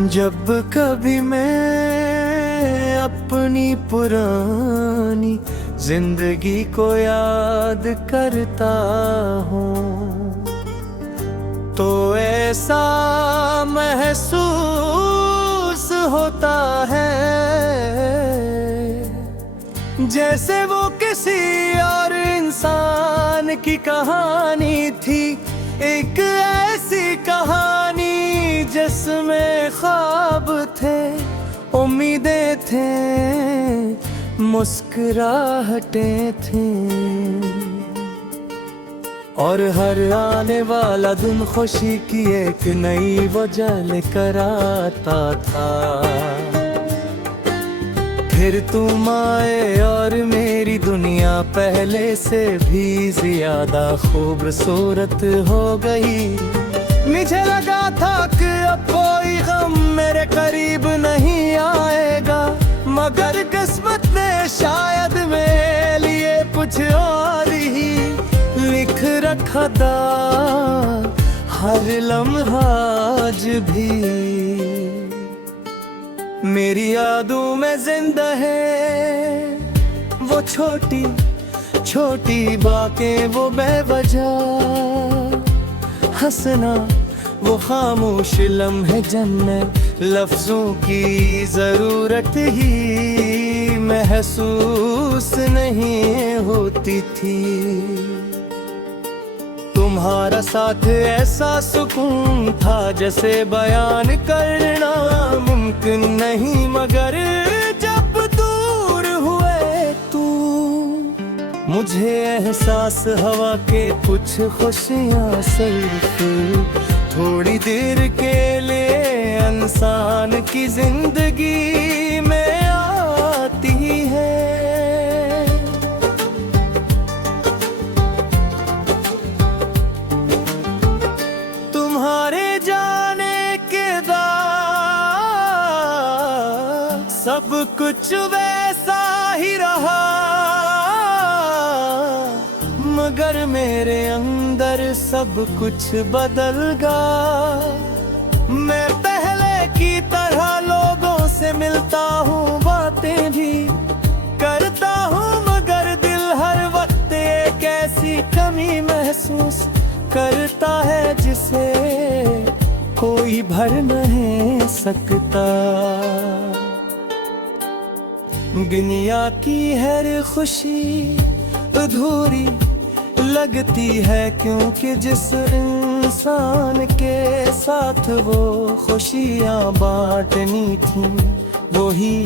जब कभी मैं अपनी पुरानी जिंदगी को याद करता हूँ तो ऐसा महसूस होता है जैसे वो किसी और इंसान की कहानी थी। एक ऐसी कहानी जिसमें ख्वाब थे, उम्मीदें थे, मुस्कुराहटें थी और हर आने वाला दिन खुशी की एक नई वजह लेकर आता था। फिर तुम आए और मेरी दुनिया पहले से भी ज्यादा खूबसूरत हो गई। मुझे लगा था कि अब कोई गम मेरे करीब नहीं आएगा, मगर किस्मत ने शायद मेरे लिए कुछ और ही लिख रखा था। हर लम्हा आज भी मेरी यादों में जिंदा है। वो छोटी छोटी बातें, वो बेवजह हंसना, वो खामोश लम्हे जिनमें लफ्जों की जरूरत ही महसूस नहीं होती थी। तुम्हारा साथ ऐसा सुकून था जैसे बयान करना मुमकिन नहीं, मगर जब दूर हुए तू मुझे एहसास हवा के कुछ खुशियाँ सिर्फ थोड़ी देर के लिए इंसान की जिंदगी में आती है। सब कुछ वैसा ही रहा, मगर मेरे अंदर सब कुछ बदल गया। मैं पहले की तरह लोगों से मिलता हूँ, बातें भी करता हूँ, मगर दिल हर वक्त एक ऐसी कमी महसूस करता है जिसे कोई भर नहीं सकता। दुनिया की हर खुशी अधूरी लगती है क्योंकि जिस इंसान के साथ वो खुशियाँ बांटनी थी वही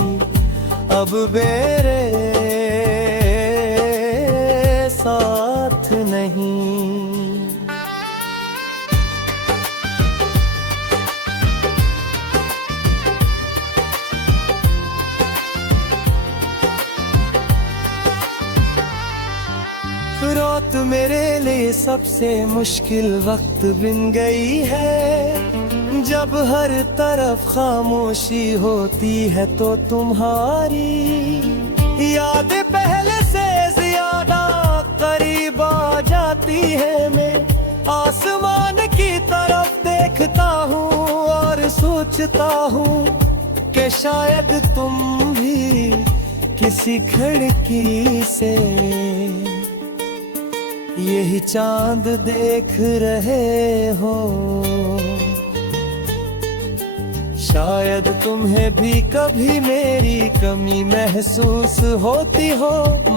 अब मेरे साथ नहीं। रात मेरे लिए सबसे मुश्किल वक्त बन गई है। जब हर तरफ खामोशी होती है तो तुम्हारी यादें पहले से ज्यादा करीब आ जाती है। मैं आसमान की तरफ देखता हूँ और सोचता हूँ कि शायद तुम भी किसी खिड़की से यही चांद देख रहे हो। शायद तुम्हें भी कभी मेरी कमी महसूस होती हो,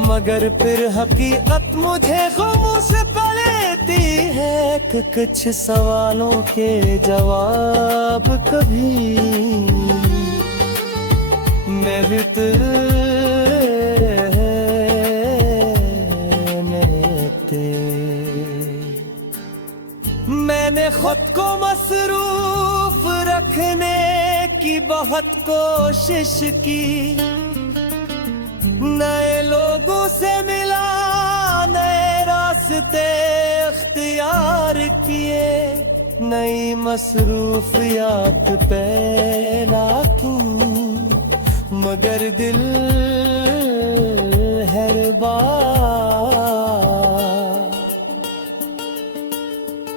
मगर फिर हकीकत मुझे गमों से पलेती है कि कुछ सवालों के जवाब कभी मैं भी मैंने खुद को मसरूफ रखने की बहुत कोशिश की, नए लोगों से मिला, नए रास्ते इख्तियार किए, नई मसरूफियात पैदा की, मगर दिल हर बार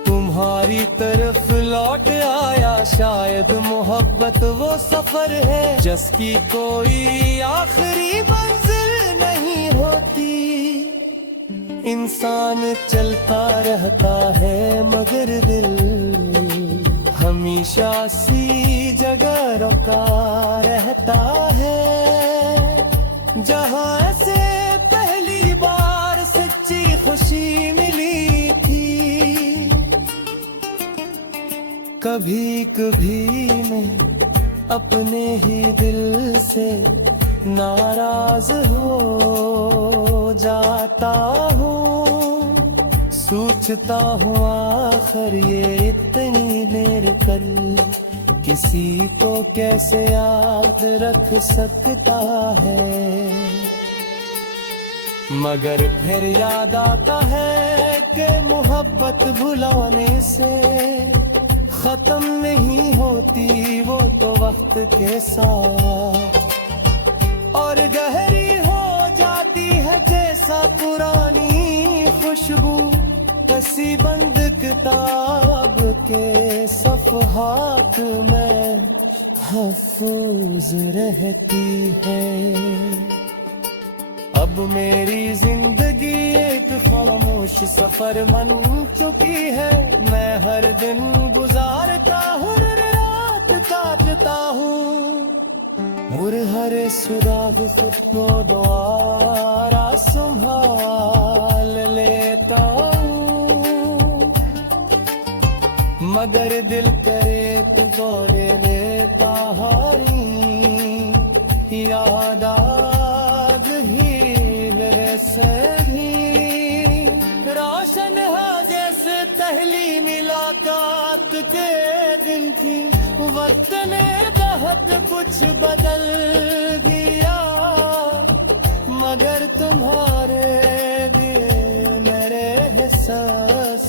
तुम्हारी तरफ लौट आया। शायद मोहब्बत वो सफर है जिसकी कोई आखिरी मंजिल नहीं होती। इंसान चलता रहता है मगर दिल हमेशा सी जगह रुका रहता है। जहाँ से पहली बार सच्ची खुशी मिली थी, कभी कभी मैं अपने ही दिल से नाराज हो जाता हूँ। सोचता हूँ आखिर ये इतनी देर कर किसी को कैसे याद रख सकता है। मगर फिर याद आता है कि मोहब्बत भुलाने से खत्म नहीं होती, वो तो वक्त के साथ और गहरी हो जाती है जैसा पुरानी खुशबू कसी बंद किताब के सफ़हात में महफूज रहती है। अब मेरी जिंदगी एक खामोश सफर बन चुकी है। मैं हर दिन गुजारता हर रात काटता हूँ और हर सुराग खुद को दोबारा संभाल लेता हूँ। मगर दिल करे तो बोले देता हारी याद आग ही सही। रोशन है जैसे पहली मुलाकात के दिन थी। वक्त ने बहुत कुछ बदल दिया मगर तुम्हारे लिए मेरे एहसास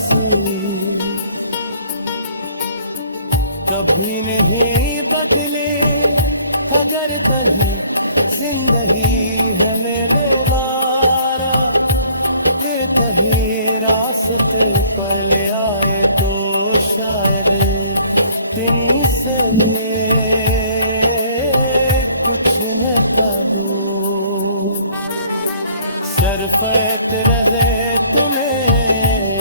कभी नहीं बदले। अगर कभी जिंदगी हमें उबारा के कहीं रास्ते पर ले आए तो शायद दिन से कुछ न पालू। सरफत रहे तुम्हें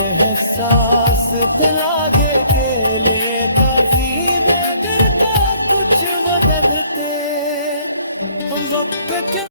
एहसास दिलागे के लिए काफी बेदर का कुछ वक्त थे हम वक्त